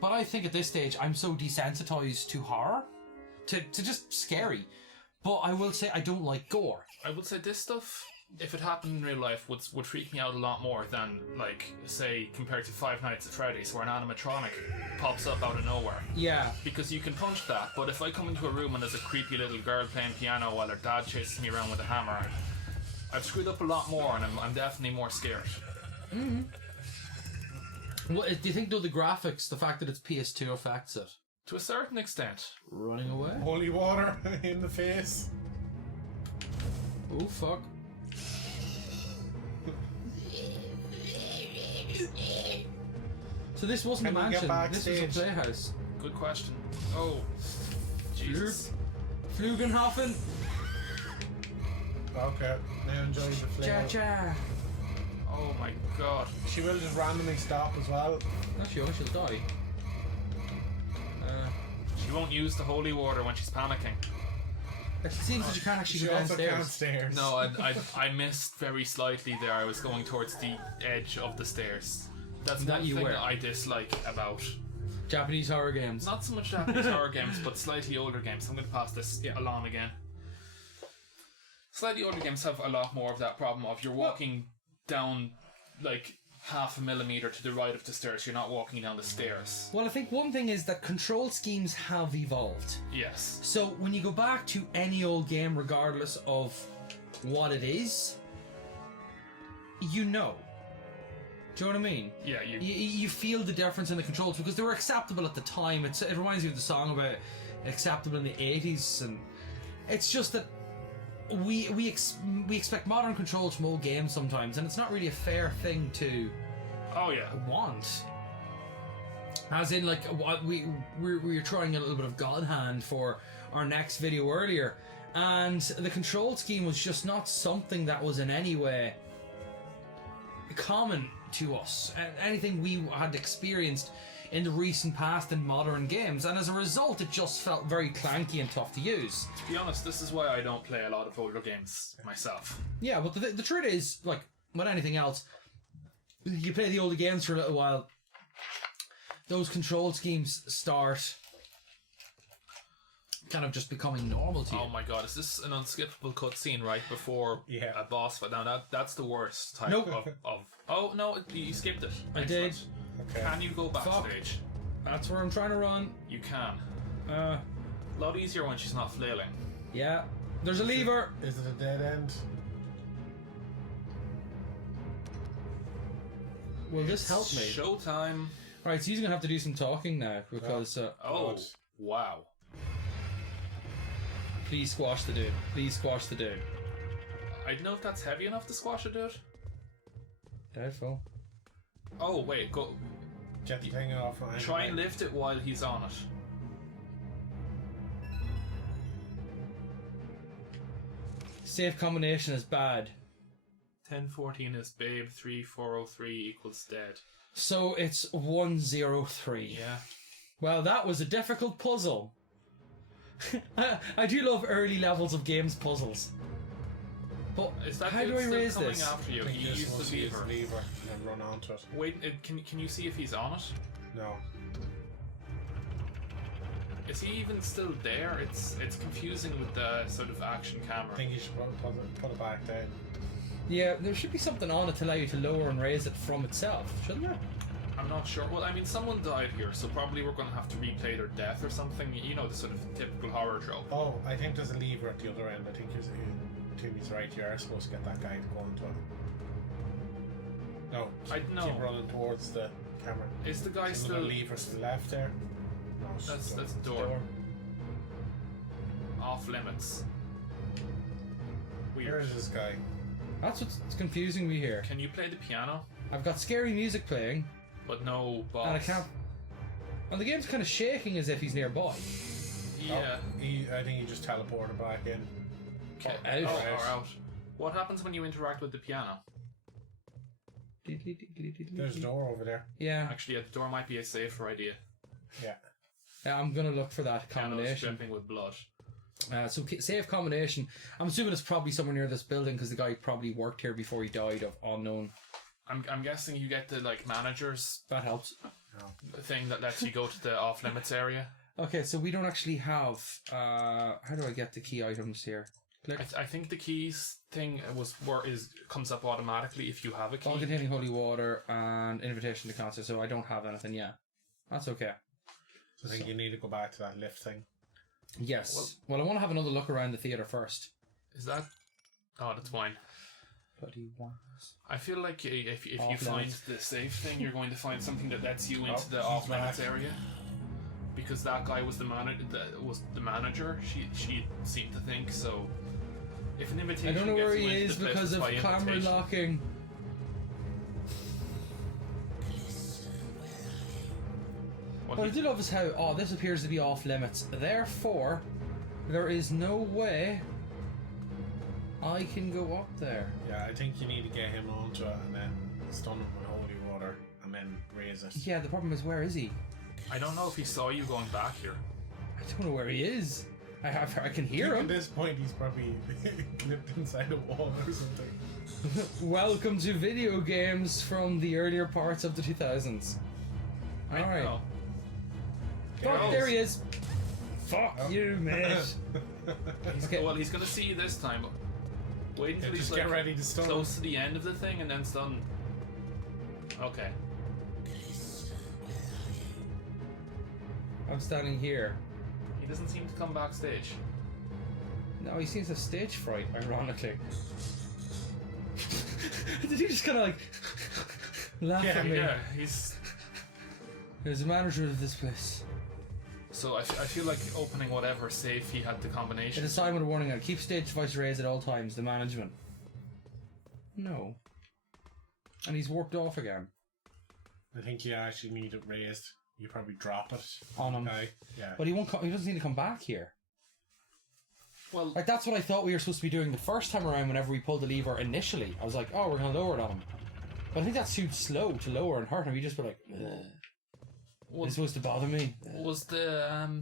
But I think at this stage I'm so desensitized to horror, to just scary. But I will say I don't like gore. I would say this stuff, if it happened in real life, would freak me out a lot more than, like, say, compared to Five Nights at Freddy's, where an animatronic pops up out of nowhere. Yeah. Because you can punch that, but if I come into a room and there's a creepy little girl playing piano while her dad chases me around with a hammer, I've screwed up a lot more, and I'm definitely more scared. Mm-hmm. Well, do you think, though, the graphics, the fact that it's PS2 affects it? To a certain extent. Running away? Holy water in the face. Oh, fuck. So this wasn't a mansion, this was a playhouse. Good question. Oh, Jesus. Flugenhofen. Okay, now enjoy the flavour. Cha-cha. Oh my god. She will just randomly stop as well. Not sure, she'll die. She won't use the holy water when she's panicking. It seems that you can't actually She go also downstairs. can't stairs. No, I missed very slightly there. I was going towards the edge of the stairs. That's That one you thing were. I dislike about Japanese horror games. not so much Japanese horror games, but slightly older games. I'm going to pass this along again. Slightly older games have a lot more of that problem of you're walking down like half a millimeter to the right of the stairs. You're not walking down the stairs. Well, I think one thing is that control schemes have evolved. Yes. So when you go back to any old game, regardless of what it is, you know. Do you know what I mean? Yeah, you feel the difference in the controls because they were acceptable at the time. It reminds me of the song about acceptable in the 80s, and it's just that we expect modern controls from old games sometimes, and it's not really a fair thing to want. As in, like, we were trying a little bit of God Hand for our next video earlier, and the control scheme was just not something that was in any way common to us, anything we had experienced in the recent past in modern games, and as a result it just felt very clanky and tough to use. To be honest, this is why I don't play a lot of older games myself. Yeah, but the truth is, like with anything else, you play the older games for a little while, those control schemes start kind of just becoming normal to you. Oh my god, is this an unskippable cutscene right before a boss fight? Now that's the worst type of... Oh no, you skipped it. I did. Okay. Can you go backstage? That's where I'm trying to run. You can. A lot easier when she's not flailing. Yeah. There's a lever. Is it a dead end? Will this help me? Showtime. Alright, so he's gonna have to do some talking now because Wow. Please squash the dude. Please squash the dude. I don't know if that's heavy enough to squash a dude. Doubtful. Oh wait, go. Get the thing off. Try and lift it while he's on it. Safe combination is bad. 1014 is babe, 3403 equals dead. So it's 103. Yeah. Well, that was a difficult puzzle. I do love early levels of games puzzles. But Is that how dude do I still raise coming this? after you? I think He this used was the his lever. lever and then run onto it. Wait, can you see if he's on it? No. Is he even still there? It's confusing with the sort of action camera. I think you should put it back down. Yeah, there should be something on it to allow you to lower and raise it from itself, shouldn't there? I'm not sure. Well, I mean, someone died here, so probably we're going to have to replay their death or something. You know, the sort of typical horror trope. Oh, I think there's a lever at the other end. I think Toomey's right. You are supposed to get that guy to go onto it. No, keep running towards the camera. Is the guy There's still? a lever to the left there. No, it's That's just the door. Off limits. Where Weird. is this guy? That's what's confusing me here. Can you play the piano? I've got scary music playing, But no boss. and I can't. And the game's kind of shaking as if he's nearby. Yeah. I think he just teleported back in. Okay. out. Or out. What happens when you interact with the piano? There's a door over there. Yeah, Actually, yeah, the door might be a safer idea. Yeah. I'm gonna look for that Piano's combination. dripping with blood. So safe combination. I'm assuming it's probably somewhere near this building because the guy probably worked here before he died of unknown. I'm guessing you get the like manager's That helps. thing that lets you go to the off limits area. Okay, so we don't actually have. How do I get the key items here? Click. I think the keys thing comes up automatically if you have a Bottle key. containing holy water and invitation to concert. So I don't have anything yet. That's okay. So I think you need to go back to that lift thing. Yes. Well, I want to have another look around the theater first. Is that? Oh, that's fine. Bloody ones. I feel like if you Off find limits. the safe thing, you're going to find something that lets you into Oh, the he's off limits back. area. Because that guy was the manager. She seemed to think so. If an invitation I don't know gets where you he into is the place, because it's of by camera invitation. locking. Well, What I he- do love is how, this appears to be off limits. Therefore, there is no way I can go up there. Yeah, I think you need to get him onto it and then stun him with holy water and then raise it. Yeah, the problem is, where is he? I don't know if he saw you going back here. I don't know where he is. I can hear At him. this point, he's probably clipped inside a wall or something. Welcome to video games from the earlier parts of the 2000s. I Alright. know. Fuck, Yes. there he is. Fuck Oh. you, mate. Okay. Well, he's gonna see you this time. Wait until Yeah, he's just like get ready to stun him. close to the end of the thing and then stun. Okay. I'm standing here. He doesn't seem to come backstage. No, he seems to have stage fright, ironically. Did he just kind of like laugh Yeah, at me? Yeah, he's. There's a manager of this place. So I feel like opening whatever safe he had the It combination. is time with a warning on keep stage device raised at all times. The management. No. And he's warped off again. I think you actually need it raised. You probably drop it On him. Okay. Yeah. But he won't. He doesn't need to come back here. Well, Like that's what I thought we were supposed to be doing the first time around. Whenever we pulled the lever initially, I was like, "Oh, we're gonna lower it on him." But I think that's too slow to lower and hurt him. He just be like, "Ugh." It's supposed to bother me. was the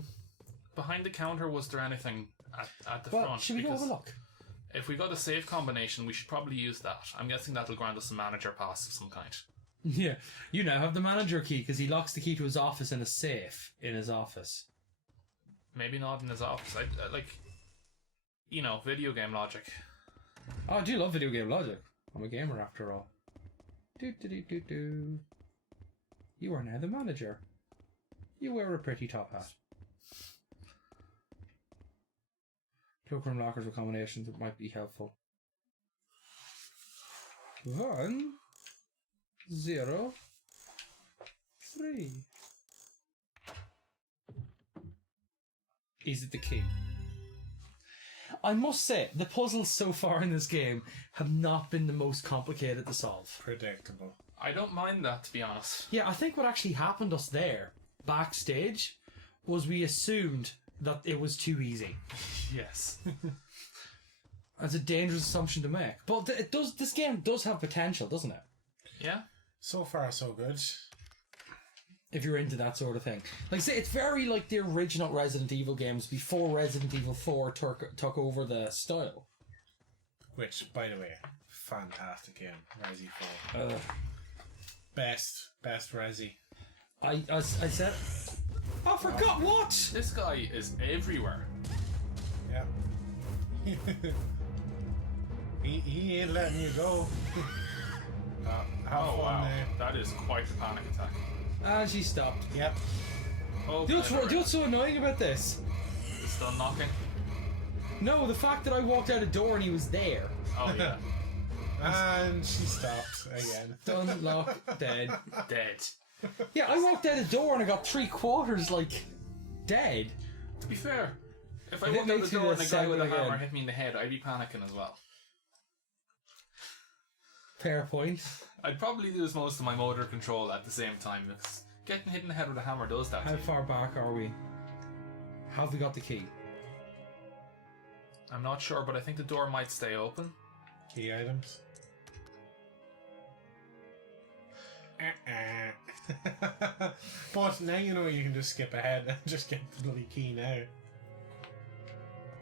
behind the counter? Was there anything at the Well, front? should we go have a Because look? if we got a safe combination, we should probably use that. I'm guessing that'll grant us a manager pass of some kind. Yeah, you now have the manager key because he locks the key to his office in a safe in his office. Maybe not in his office. I like, you know, video game logic. Oh, I do love video game logic. I'm a gamer after all. Do do do do do. You are now the manager. You wear a pretty top hat. Cloakroom lockers with combinations that might be helpful. 1 0 3. Is it the key? I must say, the puzzles so far in this game have not been the most complicated to solve. Predictable. I don't mind that, to be honest. Yeah, I think what actually happened us there, backstage, was we assumed that it was too easy. Yes. That's a dangerous assumption to make. But it does. This game does have potential, doesn't it? Yeah. So far, so good. if you're into that sort of thing. Like I say, it's very like the original Resident Evil games before Resident Evil 4 took over the style. Which, by the way, fantastic game, Resi 4. Best Resi. I said... I forgot what? This guy is everywhere. Yeah. he ain't letting you go. Oh wow, that is quite a panic attack. And she stopped. Yep. Oh, Do you know what's so annoying about this? It's still knocking. No, the fact that I walked out a door and he was there. Oh yeah. And she stopped again. Done, lock, dead. Dead. Yeah, I walked out a door and I got 3/4 like dead. To be fair, if I I walked didn't out the make door it and a a guy with a segment hammer again. hit me in the head, I'd be panicking as well. Fair point. I'd probably lose most of my motor control at the same time because getting hit in the head with a hammer does that. How to you. far back are we? Have we got the key? I'm not sure, but I think the door might stay open. Key items. But now you know you can just skip ahead and just get the bloody key now.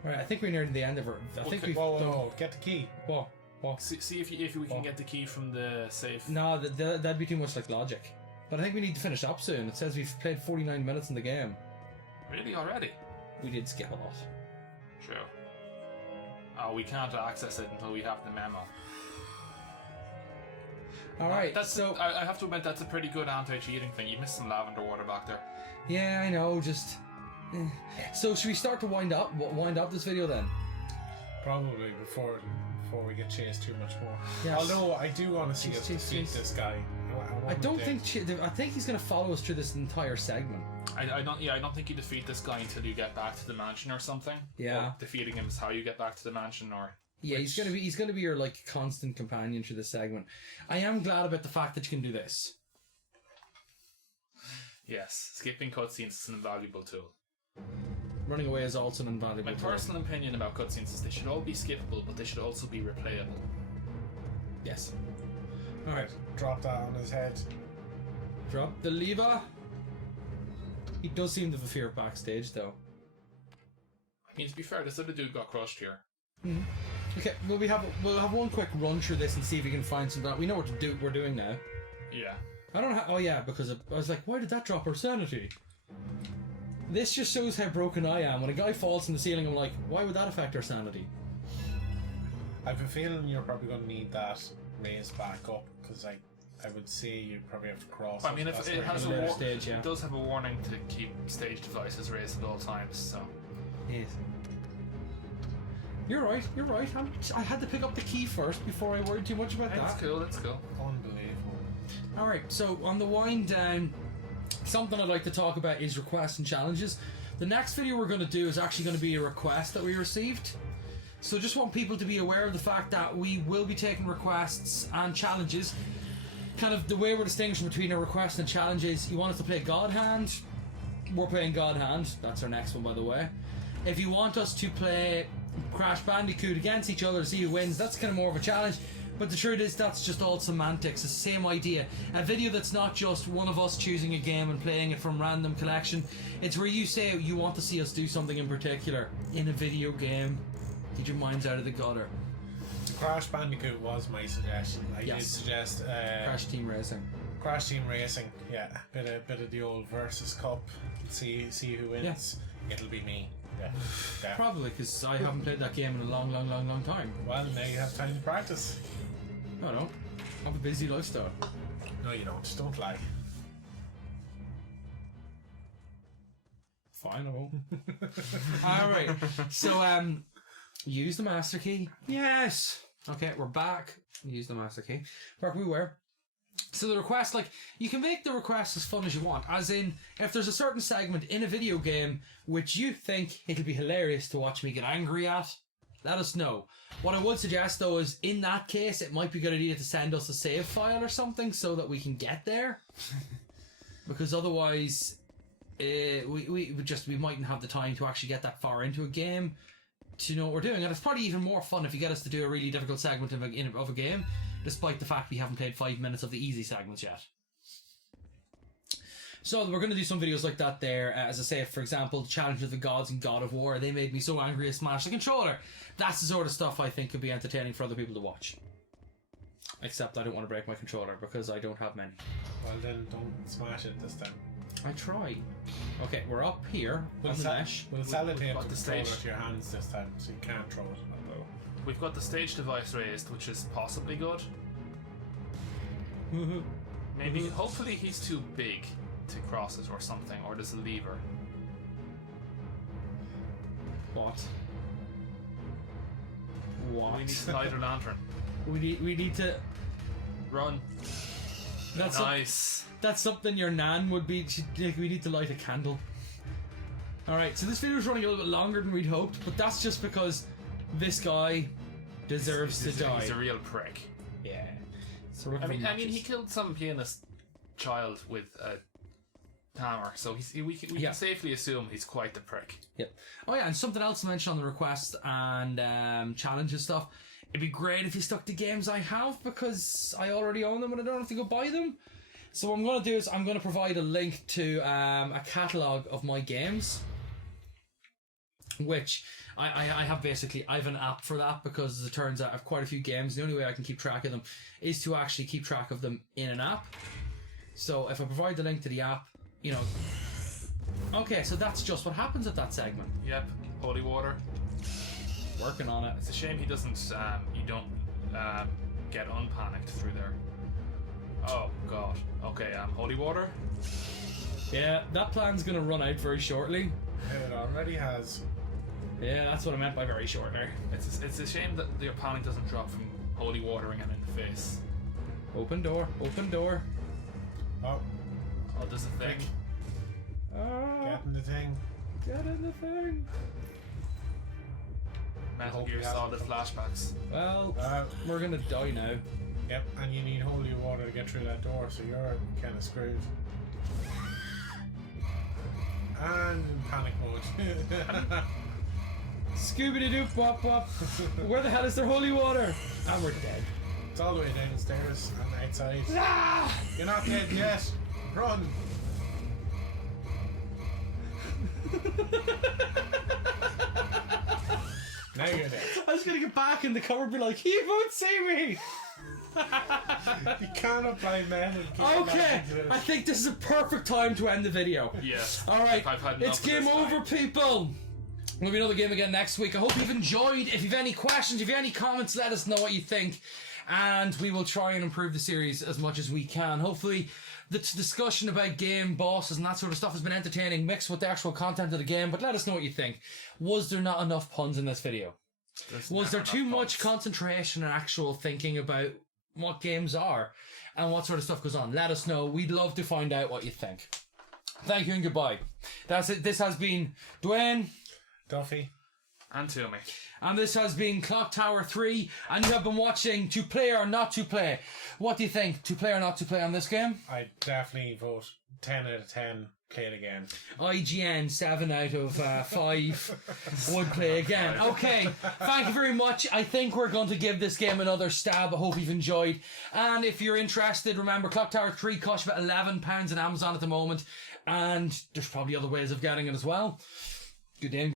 Right, I think we're near the end of it. I think Okay. we've Whoa, done... whoa, get the key. What? What? See if we can get the key from the safe. No, that'd be too much like logic. But I think we need to finish up soon. It says we've played 49 minutes in the game. Really already? We did skip a lot. True. Oh, we can't access it until we have the memo. Alright, That's so... I have to admit that's a pretty good anti-cheating thing. You missed some lavender water back there. Yeah, I know, just... So should we start to wind up this video then? Probably before we get chased too much more. Yes. Although I do want to see us Chase. defeat this guy. I don't think... I think he's going to follow us through this entire segment. I don't think you defeat this guy until you get back to the mansion or something. Yeah. Or defeating him is how you get back to the mansion, or Yeah, he's gonna be your like constant companion through this segment. I am glad about the fact that you can do this. yes, skipping cutscenes is an invaluable tool. Running away is also an invaluable My tool. personal opinion about cutscenes is they should all be skippable, but they should also be replayable. Yes. Alright, drop that on his head. Drop the lever. He does seem to have a fear backstage, though. I mean, to be fair, this other dude got crushed here. Okay, well we'll have one quick run through this and see if we can find some. We know what we're doing now. Yeah. I don't know. Oh yeah, because I was like, why did that drop our sanity? This just shows how broken I am. When a guy falls from the ceiling, I'm like, why would that affect our sanity? I have a feeling you're probably going to need that raised back up because I would say you'd probably have to cross. I mean, if That's it where has you- Another stage, yeah. it does have a warning to keep stage devices raised at all times. So Yes. You're right. I had to pick up the key first before I worried too much about that's that. cool. That's cool. Unbelievable. Alright, so on the wind down, something I'd like to talk about is requests and challenges. The next video we're going to do is actually going to be a request that we received. So just want people to be aware of the fact that we will be taking requests and challenges. Kind of the way we're distinguishing between a request and challenge is you want us to play God Hand, we're playing God Hand. That's our next one, by the way. If you want us to play Crash Bandicoot against each other to see who wins, that's kind of more of a challenge. But the truth is, that's just all semantics. It's the same idea. A video that's not just one of us choosing a game and playing it from random collection. It's where you say you want to see us do something in particular in a video game. Get your minds out of the gutter. Crash Bandicoot was my suggestion. I did Yes. suggest Crash Team Racing. Crash Team Racing. Yeah, bit of the old versus cup. See who wins. It'll be me. Yeah. Probably because I haven't played that game in a long time. Well, now you have time to practice. I don't. I have a busy lifestyle. No, you don't. Don't lie. Fine, I won't. Alright, so use the master key. Yes! Okay, we're back. Use the master key. Back we were. So the request, like, you can make the request as fun as you want. As in, if there's a certain segment in a video game which you think it'll be hilarious to watch me get angry at, let us know. What I would suggest, though, is in that case, it might be a good idea to send us a save file or something so that we can get there. Because otherwise, we mightn't have the time to actually get that far into a game to know what we're doing. And it's probably even more fun if you get us to do a really difficult segment of a game, despite the fact we haven't played 5 minutes of the easy segments yet. So we're going to do some videos like that there. As I say, for example, Challenge of the Gods and God of War. They made me so angry I smashed the controller. That's the sort of stuff I think could be entertaining for other people to watch. Except I don't want to break my controller because I don't have many. Well then, don't smash it this time. I try. Okay, we're up here We'll on the sell, mesh. we'll sellotape got the the controller stage. to your hands this time, so you can't throw it. We've got the stage device raised, which is possibly good. Maybe, hopefully he's too big to cross it or something, or there's a lever. What? What? We need to light a lantern. We need to. Run. That's Nice. That's something your nan would be. We need to light a candle. Alright, so this video is running a little bit longer than we'd hoped, but that's just because this guy deserves to die. He's a real prick. Yeah. So we're I mean, matches. he killed some pianist child with a hammer, so we can safely assume he's quite the prick. Yep. Oh yeah, and something else to mention on the request and challenges stuff. It'd be great if you stuck to games I have because I already own them and I don't have to go buy them. So what I'm going to do is I'm going to provide a link to a catalogue of my games, which I have basically, I have an app for that because as it turns out I have quite a few games. The only way I can keep track of them is to actually keep track of them in an app. So if I provide the link to the app, you know... Okay, so that's just what happens at that segment. Yep, holy water. Working on it. It's a shame he doesn't, you don't get unpanicked through there. Oh god. Okay, holy water. Yeah, that plan's gonna run out very shortly. It already has. Yeah, that's what I meant by very shortly. It's a shame that your panic doesn't drop from holy watering him in the face. Open door, open door. Oh, Oh, there's a thing. get in the thing. Get in the thing. Metal Hope Gear he hasn't Solid come. flashbacks. Well, Uh, we're gonna die now. Yep, and you need holy water to get through that door, so you're kind of screwed. And in panic mode. Scooby-Doo wop wop. Where the hell is their holy water? And we're dead. It's all the way downstairs and outside. Ah! You're not dead yet. Run. Now you're dead. I was gonna get back in the cover and be like, he won't see me! You can't apply metal. Okay, I think this is a perfect time to end the video. Yes. Alright, I've had it's enough of game this over, time. people! We'll be another game again next week. I hope you've enjoyed. If you've any questions, if you've any comments, let us know what you think. And we will try and improve the series as much as we can. Hopefully, the discussion about game bosses and that sort of stuff has been entertaining, mixed with the actual content of the game. But let us know what you think. Was there not enough puns in this video? Was there too much concentration and actual thinking about what games are and what sort of stuff goes on? Let us know. We'd love to find out what you think. Thank you and goodbye. That's it. This has been Dwayne. Duffy. And Toomey. And this has been Clock Tower 3, and you have been watching To Play or Not To Play. What do you think? To play or not to play on this game? I definitely vote 10 out of 10. Play it again. IGN 7 out of 5 would play again. Okay, thank you very much. I think we're going to give this game another stab. I hope you've enjoyed. And if you're interested, remember Clock Tower 3 costs about £11 on Amazon at the moment, and there's probably other ways of getting it as well. Good day.